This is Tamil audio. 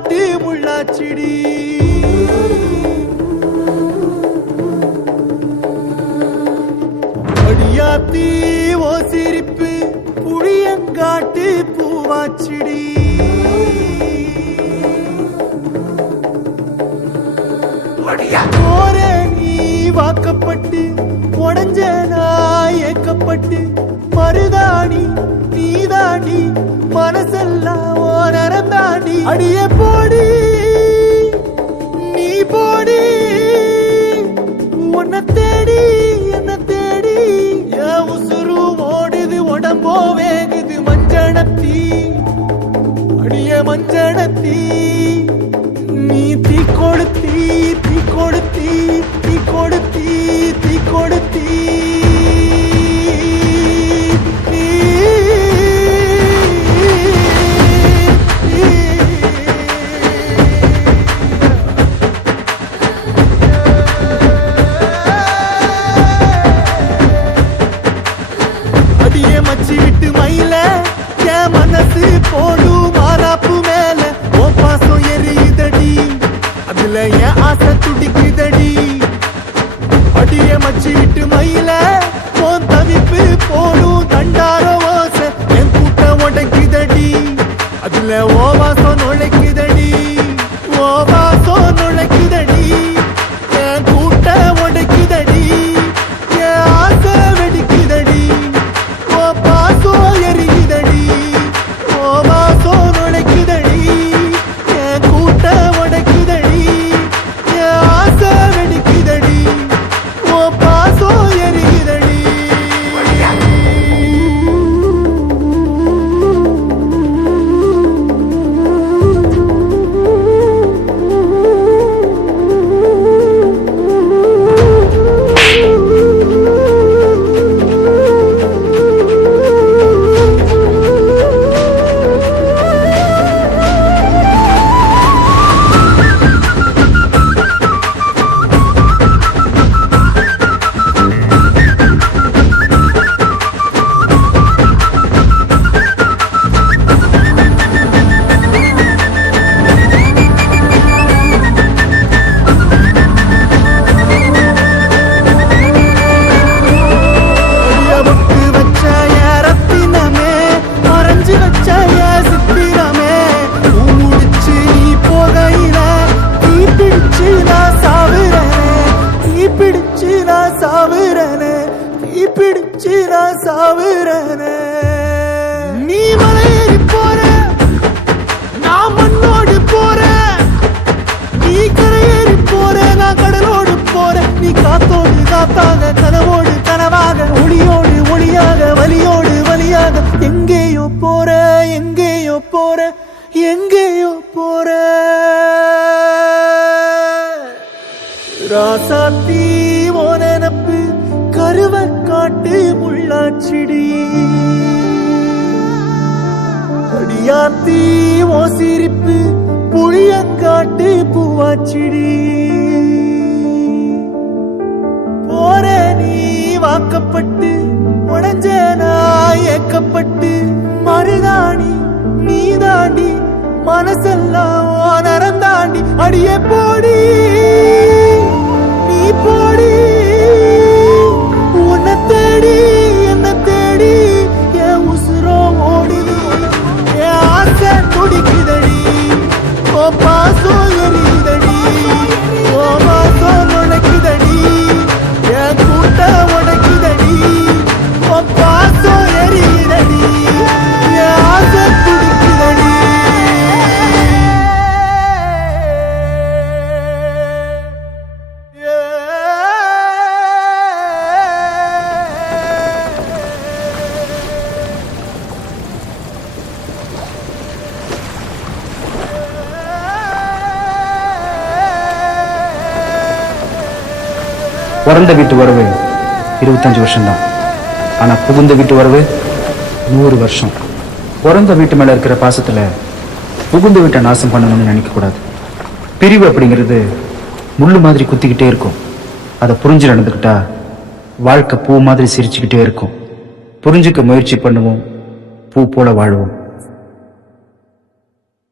காட்டு முள்ளாச்சிடி அடியாத்தி ஓ சிரிப்பு புளியங்காட்டு பூவாச்சிடி போற நீ வாக்கப்பட்டு உடஞ்ச நாய் ஏக்கப்பட்டு மருதாணி நீதாண்டி மனசெல்லாம் ஓரம் தாண்டி அடியே போடி நீ போடி உன்னை தேடி என்ன தேடி என் உசுரு ஓடுது உடம்போ வேகுது மஞ்சனத்தி அடிய மஞ்சனத்தி நீ தீ கொடுத்தி தீ கொடுத்தி தீ கொடுத்தி தீ கொடுத்தி அடியே மச்சி விட்டு மயில என் மனசு போடு மாறாப்பு மேல ஓ பாசம் எரியுதடி அதுல என் ஆசை துடிக்குதடி அடியே மச்சி விட்டு மயில போன் தவிப்பு போடும் தண்டார ஓசை என் கூட்டம் உடைக்குதடி அதுல ஓ வாசம் நுழைக்குதடி ஓ வாசம் நுழைக்குதடி என் கூட்டம் உடைக்குதடி என் ஆசை வெடிக்குதடி ஓ பாசம் எரியுதடி ஓ வாசம் நுழைக்குதடி என் கூட்டம் உடைக்குதடி என் ஆசை வெடிக்குதடி ஓ பாசம் எரியுதடி நீ மலையேறி போற நான் மண்ணோடு போற நீ கரையேறி போற நான் கடலோடு போற நீ காத்தோடு காத்தாக கனவோடு கனவாக ஒளியோடு ஒளியாக வலியோடு வலியாக எங்கேயோ போற எங்கேயோ போற எங்கேயோ போற ராசாத்தி ஓ நினப்பு கருவ காட்டு முள்ளாச்சிடி அடியாத்தி ஓ சிரிப்பு புளியங்காட்டு பூவாச்சிடி போற நீ வாக்கப்பட்டு உடஞ்ச நாய் ஏக்கப்பட்டு மருதாணி நீதாண்டி மனசெல்லாம் ஓரம் தாண்டி அடியே போடி நீ போடி உன்னை தேடி என்ன தேடி என் உசுரோ ஓடுது என் ஆசை துடிக்குதடி ஓ பாசம் எரியுதடி ஓ மாசம் நுழைக்குதடி என் கூட்டம் உடைக்குதடி ஓ பாசம் எரியுதடி என் ஆசை துடிக்குதடி பிறந்த வீட்டு வரவு 25 வருஷம்தான். ஆனா புகுந்த வீட்டு வரவு 100 வருஷம். பிறந்த வீட்டு மேல இருக்கிற பாசத்துல புகுந்த வீட்டை நாசம் பண்ணணும்னு நினைக்க கூடாது. பிரிவு அப்படிங்கிறது முள்ளு மாதிரி குத்திக்கிட்டே இருக்கும். அதை புரிஞ்சு நடந்துக்கிட்டா வாழ்க்கை பூ மாதிரி சிரிச்சுக்கிட்டே இருக்கும். புரிஞ்சுக்க முயற்சி பண்ணுவோம், பூ போல வாழ்வோம்.